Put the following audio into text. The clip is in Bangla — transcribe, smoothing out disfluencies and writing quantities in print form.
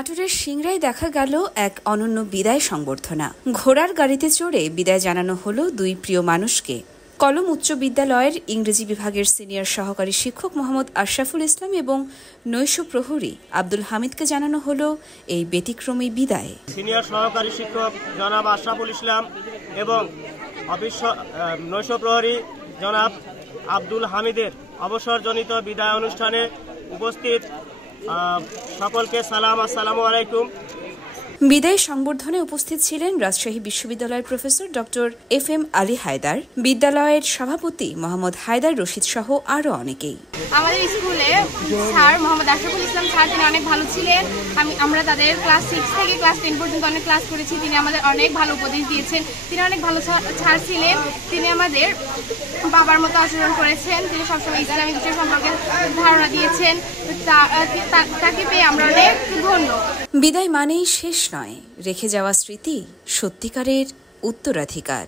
নাটোরের সিংড়ায় দেখা গেল এক অনন্য বিদায় সংবর্ধনা। ঘোড়ার গাড়িতে চড়ে বিদায় জানানো হলো দুই প্রিয় মানুষকে। কলম উচ্চ বিদ্যালয়ের ইংরেজি বিভাগের সিনিয়র সহকারী শিক্ষক মোহাম্মদ আশরাফুল ইসলাম এবং নৈশ প্রহরী আব্দুল হামিদকে জানানো হলো এই ব্যতিক্রমী বিদায়। সিনিয়র সহকারী শিক্ষক জনাব আশরাফুল ইসলাম এবং নৈশ প্রহরী জনাব আব্দুল হামিদের অবসরজনিত বিদায় অনুষ্ঠানে উপস্থিত সকলকে সালাম, আসসালামু আলাইকুম। বিদায় সংবর্ধনে উপস্থিত ছিলেন রাজশাহী বিশ্ববিদ্যালয়ের professor doctor FM Ali Haider, বিদ্যালয়ের সভাপতি মোহাম্মদ হায়দার রশিদ সহ আরও অনেকেই। আমাদের স্কুলে স্যার মোহাম্মদ আশরাফুল ইসলাম স্যার, তিনি অনেক ভালো ছিলেন। আমরা তাদের ক্লাস 6 থেকে ক্লাস 10 পর্যন্ত অনেক ক্লাস করেছি। তিনি আমাদের অনেক ভালো উপদেশ দিয়েছেন। তিনি অনেক ভালো স্যার ছিলেন। তিনি আমাদের বাবার মতো আচরণ করেছেন। তিনি সবসময় ইসলামিক বিষয় সম্পর্কে ধারণা দিয়েছেন। তাকে পেয়ে আমরা অনেক ধন্য। বিদায় মানেই শেষ নয়, রেখে যাওয়া স্মৃতি সত্যিকারের উত্তরাধিকার।